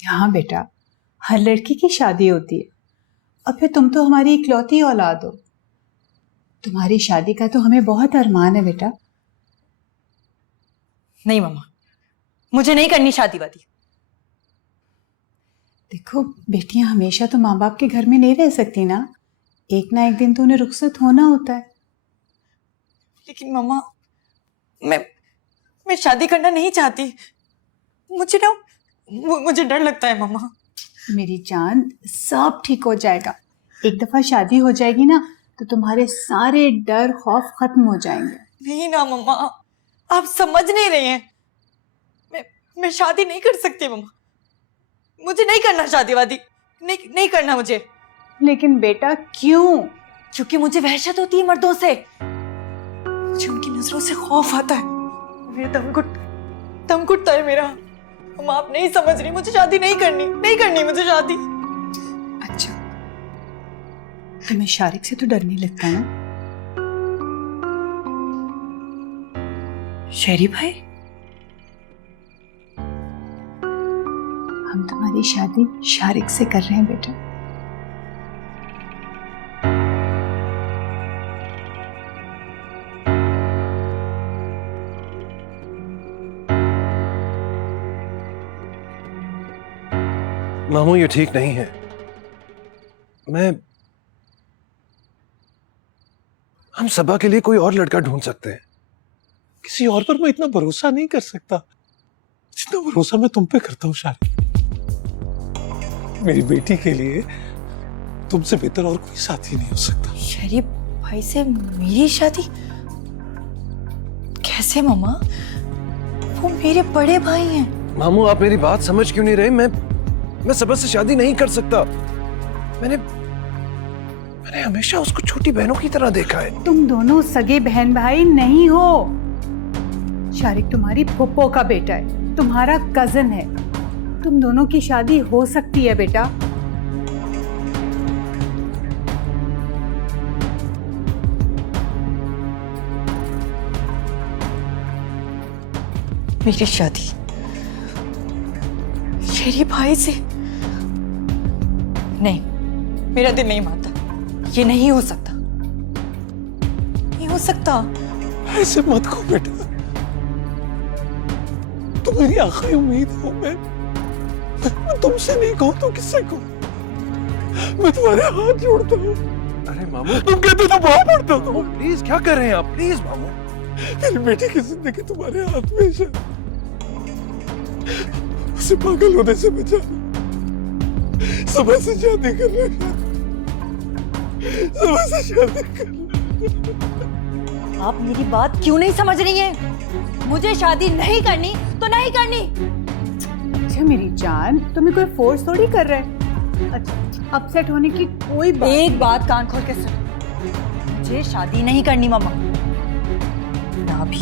हाँ बेटा, हर लड़की की शादी होती है और फिर तुम तो हमारी इकलौती औलाद हो। तुम्हारी शादी का तो हमें बहुत अरमान है बेटा। नहीं मम्मा, मुझे नहीं करनी शादी वादी। देखो बेटियां हमेशा तो माँ बाप के घर में नहीं रह सकती ना, एक ना एक दिन तो उन्हें रुखसत होना होता है। लेकिन मम्मा, मैं शादी करना नहीं चाहती। मुझे डर लगता है मम्मा। मेरी जान, सब ठीक हो जाएगा। एक दफा शादी हो जाएगी ना तो तुम्हारे सारे डर खौफ खत्म हो जाएंगे। नहीं ना मम्मा, आप समझ नहीं रही हैं। मैं शादी नहीं कर सकती मम्मा। मुझे नहीं करना शादी वादी। नहीं करना मुझे। लेकिन बेटा क्यों? क्योंकि मुझे वहशत होती है मर्दों से। मुझे उनकी नजरों से खौफ आता है। मेरा दम घुटता है मेरा। मम्मा आप नहीं समझ रही, मुझे शादी नहीं करनी मुझे शादी। अच्छा, तुम्हें शारिक से तो डर नहीं लगता ना? शेरी भाई, हम तुम्हारी शादी शारिक से कर रहे हैं बेटा। मामू ये ठीक नहीं है। हम सबा के लिए कोई और लड़का ढूंढ सकते हैं। किसी और पर मैं इतना भरोसा नहीं कर सकता जितना भरोसा मैं तुम पे करता हूँ शारिक। मेरी बेटी के लिए तुमसे बेहतर और कोई साथी नहीं हो सकता। शेरी भाई से मेरी शादी कैसे मम्मा? वो मेरे बड़े भाई हैं। मामू आप मेरी बात समझ क्यों नहीं रहे? मैं सबा से शादी नहीं कर सकता। मैंने हमेशा उसको छोटी बहनों की तरह देखा है। तुम दोनों सगे बहन भाई नहीं हो। शारिक तुम्हारी फुप्पो का बेटा है, तुम्हारा कजन है। तुम दोनों की शादी हो सकती है बेटा। मेरी शादी शेरी भाई से नहीं, मेरा दिल नहीं मानता। ये नहीं हो सकता, नहीं हो सकता। ऐसे मत कहो बेटा, तुम मेरी आखिरी उम्मीद हो। मैं तुमसे नहीं कहूं तो किससे कहूं? मैं तुम्हारे हाथ जोड़ता हूँ। अरे मामू तुम कहते तो बहुत पड़ता हूँ। प्लीज, क्या कर रहे हैं आप? प्लीज मामू। मेरी बेटी की जिंदगी तुम्हारे हाथ में है। उसे पागल होने से बचाना। समय से शादी कर लेना। समय से शादी कर लेना। आप मेरी बात क्यों नहीं समझ रही हैं? मुझे शादी नहीं करनी तो नहीं करनी। अच्छा मेरी जान, तुम्हें कोई फोर्स थोड़ी कर रहा है। अच्छा, अपसेट होने की कोई बात। एक बात कान खोल के सुन, मुझे शादी नहीं करनी मम्मा, ना भी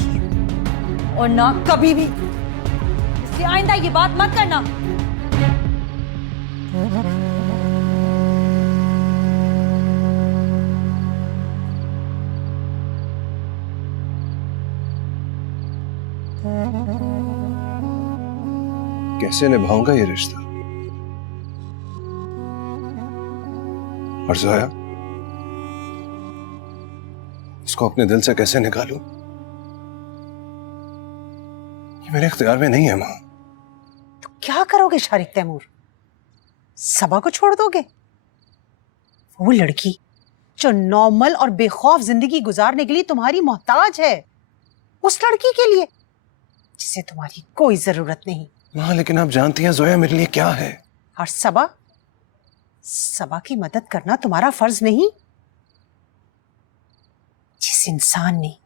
और ना कभी भी। इसलिए आइंदा ये बात मत करना। कैसे निभाऊंगा ये रिश्ता? और जोया, उसको अपने दिल से कैसे निकालूं? ये मेरे इख्तियार में नहीं है मां। तो क्या करोगे शारिक तैमूर? सबा को छोड़ दोगे? वो लड़की जो नॉर्मल और बेखौफ जिंदगी गुजारने के लिए तुम्हारी मोहताज है, उस लड़की के लिए जिसे तुम्हारी कोई जरूरत नहीं। मां लेकिन आप जानती हैं जोया मेरे लिए क्या है। और सबा की मदद करना तुम्हारा फर्ज नहीं? जिस इंसान ने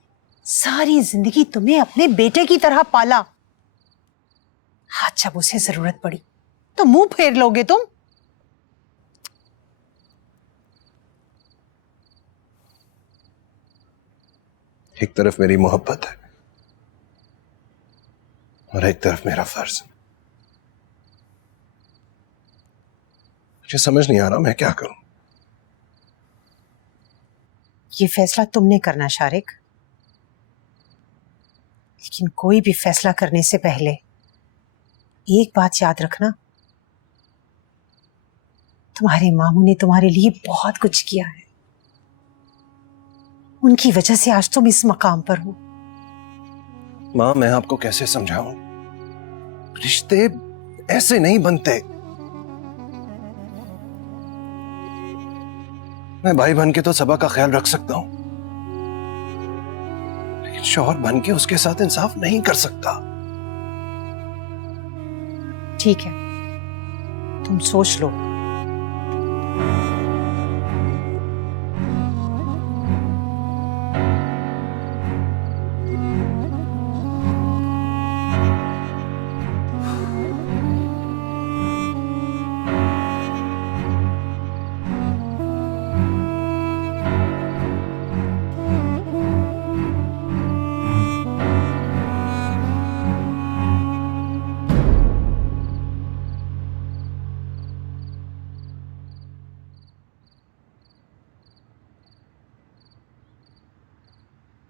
सारी जिंदगी तुम्हें अपने बेटे की तरह पाला, आज जब उसे जरूरत पड़ी तो मुंह फेर लोगे तुम? एक तरफ मेरी मोहब्बत है और एक तरफ मेरा फर्ज। मुझे समझ नहीं आ रहा मैं क्या करूं। ये फैसला तुमने करना शारिक, लेकिन कोई भी फैसला करने से पहले एक बात याद रखना, तुम्हारी मामू ने तुम्हारे लिए बहुत कुछ किया है। उनकी वजह से आज तुम इस मकाम पर हो। माँ, मैं आपको कैसे समझाऊं? रिश्ते ऐसे नहीं बनते। मैं भाई बन के तो सबा का ख्याल रख सकता हूं, लेकिन शौहर बन के उसके साथ इंसाफ नहीं कर सकता। ठीक है, तुम सोच लो